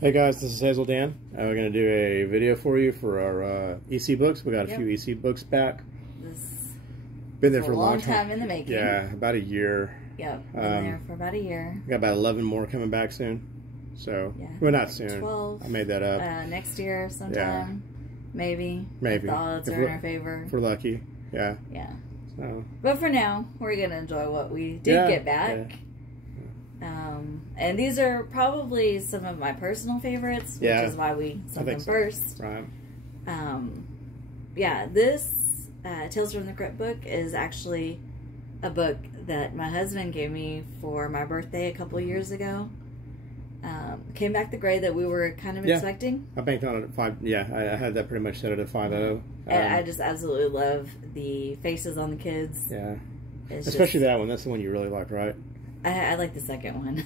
Hey guys, this is Hazel Dan. We're going to do a video for you for our EC books. We got a few EC books back. This been there for a long time in the making. Yeah, about a year. Yep, been there for about a year. We got about 11 more coming back soon. So, yeah, well, not soon. 12. I made that up. Next year sometime. Maybe. Maybe. If the odds are in our favor. If we're lucky. Yeah. Yeah. So. But for now, we're going to enjoy what we did get back. Yeah. And these are probably some of my personal favorites, which is why we sent them first. Right. Yeah, this Tales from the Crypt book is actually a book that my husband gave me for my birthday a couple years ago. Came back the grade that we were kind of expecting. I banked on it at 5. Yeah, I had that pretty much set at 5.0. And I just absolutely love the faces on the kids. Yeah. Especially that one. That's the one you really liked, right? I like the second one.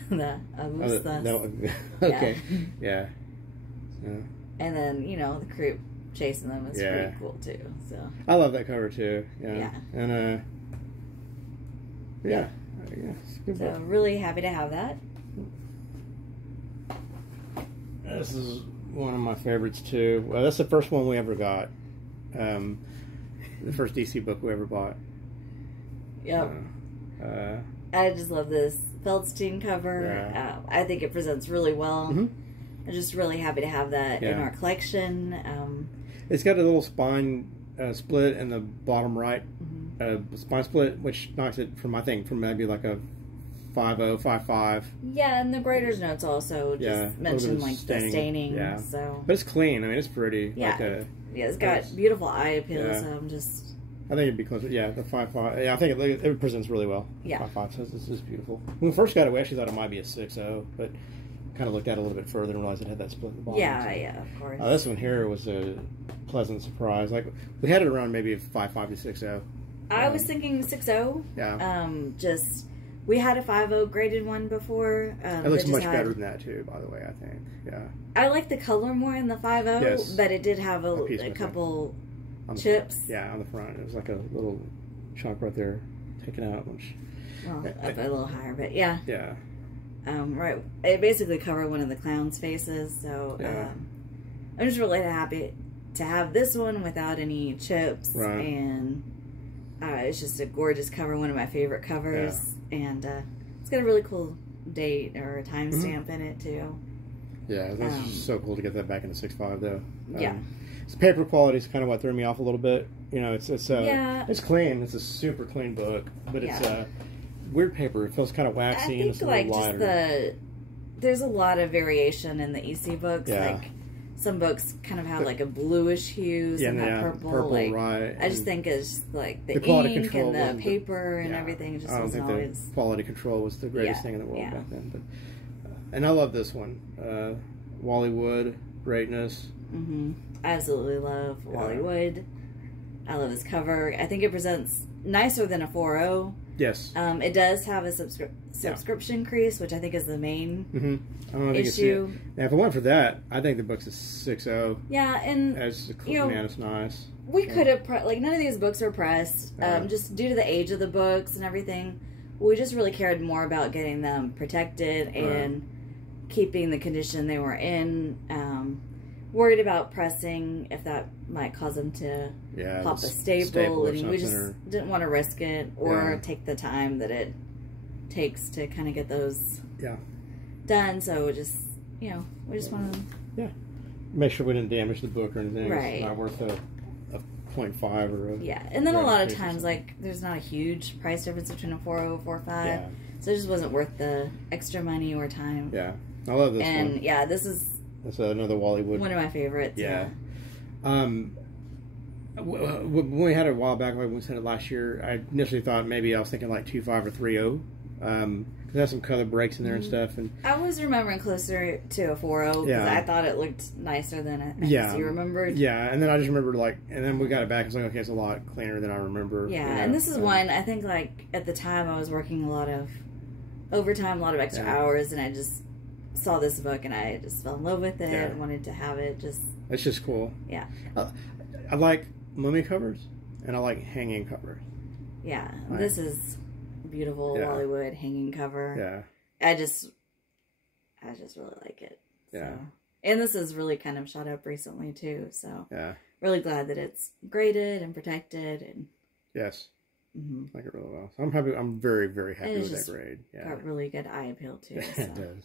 Okay. Yeah. And then, you know, the creep chasing them is pretty cool too. So I love that cover too. Yeah. And it's a good book. Really happy to have that. This is one of my favorites too. Well, that's the first one we ever got. The first DC book we ever bought. Yep. I just love this Feldstein cover. Yeah. I think it presents really well. Mm-hmm. I'm just really happy to have that in our collection. It's got a little spine split in the bottom right spine split, which knocks it from, I think, from maybe like a 5.0, 5.5. Yeah, and the graders notes also just mention like the staining. Yeah. So. But it's clean. I mean, it's pretty. Yeah. It's got beautiful eye appeal. Yeah. So I'm just. I think it'd be closer. Yeah, the 5.5. Yeah, I think it presents really well. Yeah. 5.5 says this is beautiful. When we first got it, we actually thought it might be a 6.0, but kind of looked at it a little bit further and realized it had that split in the bottom. Yeah, yeah, of course. This one here was a pleasant surprise. Like, we had it around maybe a 5.5 to 6.0. I was thinking 6.0. Yeah. We had a 5.0 graded one before. It looks much better than that too, by the way, I think. Yeah. I like the color more in the 5.0, but it did have a couple chips. On the front. It was like a little chunk right there taken out. Well, up a little higher, but yeah. Yeah. Right. It basically covered one of the clown's faces, so I'm just really happy to have this one without any chips. Right. And it's just a gorgeous cover, one of my favorite covers. And it's got a really cool date or a timestamp in it, too. Yeah, that's so cool to get that back in the 6.5, though. Yeah. Its paper quality is kind of what threw me off a little bit. You know, it's clean. It's a super clean book, but it's weird paper. It feels kind of waxy and it's a little lighter. There's a lot of variation in the EC books. Yeah. Like some books kind of have like a bluish hue, some have purple. Like, right. I just think it's like the quality ink control and the paper and everything. Just I don't think the quality control was the greatest thing in the world back then. But and I love this one. Wally Wood, greatness. Absolutely love Wally Wood. I love his cover. I think it presents nicer than a 4.0. Yes. It does have a subscription crease, which I think is the main I don't know if issue. Now, if it went for that, I think the book's a 6.0. Yeah, and it's nice. We could have none of these books are pressed, just due to the age of the books and everything. We just really cared more about getting them protected and keeping the condition they were in. Worried about pressing if that might cause them to pop a staple, and we just didn't want to risk it or take the time that it takes to kind of get those done. So we just wanted to make sure we didn't damage the book or anything. Right. It's not worth a 0.5 or a and then a lot of times there's not a huge price difference between a 4.0 and 4.5, so it just wasn't worth the extra money or time. I love this one. And this is. That's another Wally Wood. One of my favorites. Yeah. When we had it a while back, when we said it last year, I initially thought maybe I was thinking like 2.5 or 3.0. Because it has some color breaks in there and stuff. And I was remembering closer to a 4.0 because I thought it looked nicer than a you remembered. Yeah, and then I just remembered and then we got it back. I was like, okay, it's a lot cleaner than I remember. Yeah, and this is one, I think at the time I was working a lot of overtime, a lot of extra hours, and I just saw this book and I just fell in love with it and wanted to have it. It's just cool. Yeah. I like mummy covers and I like hanging covers. Yeah. This is beautiful Wally Wood hanging cover. Yeah. I just really like it. Yeah. So. And this is really kind of shot up recently too, so yeah, really glad that it's graded and protected and yes, I like it really well. So I'm happy. I'm very, very happy with that grade. Yeah, got really good eye appeal too. So. It does.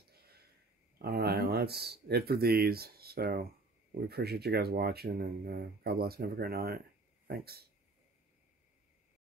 All right, well that's it for these. So we appreciate you guys watching, and God bless and have a great night. Thanks.